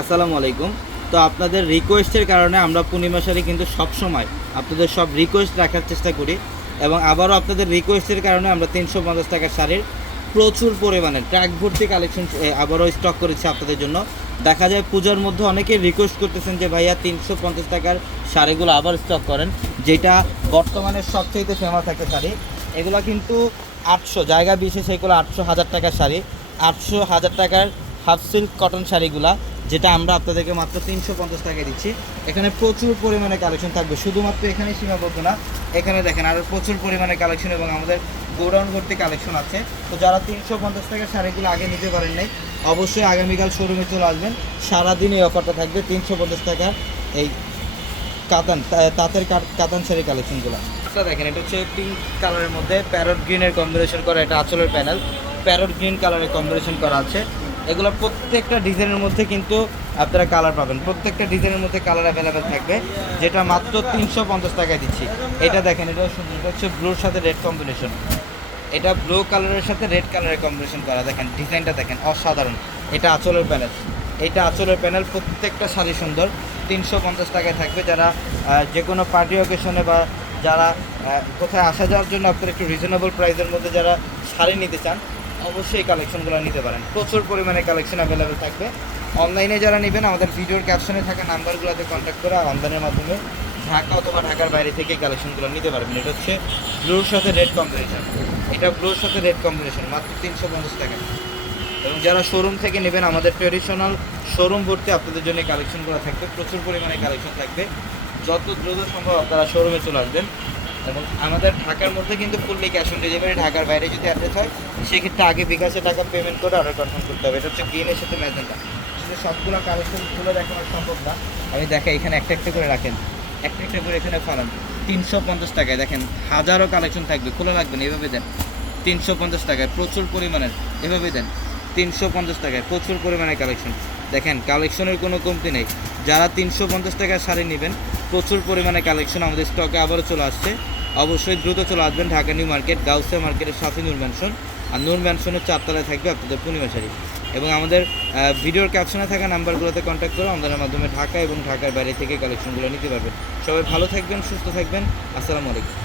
আসসালামু আলাইকুম। তো আপনাদের রিকোয়েস্টের কারণে আমরা পূর্ণিমা শাড়ি কিন্তু সবসময় আপনাদের সব রিকোয়েস্ট রাখার চেষ্টা করি, এবং আবারও আপনাদের রিকোয়েস্টের কারণে আমরা ৩৫০ টাকার শাড়ির প্রচুর পরিমাণে ট্র্যাক ভর্তি কালেকশন আবারও স্টক করেছি আপনাদের জন্য। দেখা যায় পূজার মধ্যে অনেকেই রিকোয়েস্ট করতেছেন যে ভাইয়া ৩৫০ টাকার শাড়িগুলো আবার স্টক করেন, যেটা বর্তমানে সবচেয়ে ফেমাস একটা শাড়ি। এগুলো কিন্তু ৮০০ জায়গা বিশেষে এগুলো ৮০০ টাকার শাড়ি, ৮০০ টাকার হাফ সিল্ক কটন শাড়িগুলা, যেটা আমরা আপনাদেরকে মাত্র ৩৫০ টাকায় দিচ্ছি। এখানে প্রচুর পরিমাণে কালেকশন থাকবে, শুধুমাত্র এখানে সীমাবদ্ধ না, এখানে দেখেন আরও প্রচুর পরিমাণে কালেকশন এবং আমাদের গোডাউন ভর্তি কালেকশন আছে। তো যারা ৩৫০ টাকার শাড়িগুলো আগে নিতে পারেন নাই, অবশ্যই আগামীকাল শোরুমে চলে আসবেন। সারাদিন এই অফারটা থাকবে ৩৫০ টাকার এই তাঁতের কাতান শাড়ি কালেকশনগুলো। এটা দেখেন, এটা হচ্ছে পিঙ্ক কালারের মধ্যে প্যারট গ্রিনের কম্বিনেশন করা, এটা আঁচলের প্যানেল প্যারট গ্রিন কালারের কম্বিনেশন করা আছে। এগুলো প্রত্যেকটা ডিজাইনের মধ্যে কিন্তু আপনারা কালার পাবেন, প্রত্যেকটা ডিজাইনের মধ্যে কালার অ্যাভেলেবেল থাকবে, যেটা মাত্র ৩৫০ টাকায় দিচ্ছি। এটা দেখেন, এটা হচ্ছে ব্লুর সাথে রেড কম্বিনেশন, এটা ব্লু কালারের সাথে রেড কালারের কম্বিনেশন করা, দেখেন ডিজাইনটা দেখেন অসাধারণ। এটা আঁচলের প্যানেল, এটা আঁচলের প্যানেল, প্রত্যেকটা শাড়ি সুন্দর। ৩৫০ টাকায় থাকবে। যারা যে কোনো পার্টি অকেশনে বা যারা কোথায় আসা যাওয়ার জন্য আপনারা একটু রিজনেবল প্রাইসের মধ্যে যারা শাড়ি নিতে চান, অবশ্যই এই কালেকশনগুলো নিতে পারেন। প্রচুর পরিমাণে কালেকশন অ্যাভেলেবেল থাকবে। অনলাইনে যারা নেবেন আমাদের ভিডিওর ক্যাপশনে থাকা নাম্বারগুলোতে কন্ট্যাক্ট করে অনলাইনের মাধ্যমে ঢাকা অথবা ঢাকার বাইরে থেকে কালেকশনগুলো নিতে পারবেন। এটা হচ্ছে ব্লুর সাথে রেড কম্বিনেশন, এটা ব্লুর সাথে রেড কম্বিনেশন, মাত্র ৩৫০ টাকা। এবং যারা শোরুম থেকে নেবেন, আমাদের ট্রেডিশনাল শোরুম ভর্তি আপনাদের জন্য কালেকশনগুলো থাকবে, প্রচুর পরিমাণে কালেকশন থাকবে। যত দ্রুত সম্ভব আপনারা শোরুমে চলে আসবেন। এবং আমাদের ঢাকার মধ্যে কিন্তু ফুললি ক্যাশ অন ডেলিভারি, ঢাকার বাইরে যদি অ্যাড্রেস হয় সেক্ষেত্রে আগে বিকাশে টাকা পেমেন্ট করে অর্ডার কনফার্ম করতে হবে। এটা হচ্ছে গ্রিনের সাথে ম্যাজেন্টা। আসলে সবগুলো কালেকশন খুলে দেখানো সম্ভব না, আমি দেখাই এখানে একটা একটা করে রাখেন, একটা একটা করে এখানে ফালান। ৩৫০ টাকায় দেখেন হাজারো কালেকশন থাকবে, খোলা লাগবে না, এভাবে দেন ৩৫০ টাকায় প্রচুর পরিমাণের, এভাবে দেন ৩৫০ টাকায় প্রচুর পরিমাণের কালেকশন। দেখেন কালেকশনের কোনো কমতি নেই। যারা ৩৫০ টাকার শাড়ি নেবেন, প্রচুর পরিমাণে কালেকশন আমাদের স্টকে আবারও চলে আসছে। অবশ্যই দ্রুত চলে আসবেন ঢাকা নিউ মার্কেট, গাউসিয়া মার্কেটের সাথে নূর ম্যানশন, আর নূর ম্যানশনের ৪ তলায় থাকবে আপনাদের পূর্ণিমা শাড়ি। এবং আমাদের ভিডিওর ক্যাপশনে থাকা নাম্বারগুলোতে কন্ট্যাক্ট করে অনলাইনের মাধ্যমে ঢাকা এবং ঢাকার বাইরে থেকে কালেকশনগুলো নিতে পারবেন। সবাই ভালো থাকবেন, সুস্থ থাকবেন। আসসালামু আলাইকুম।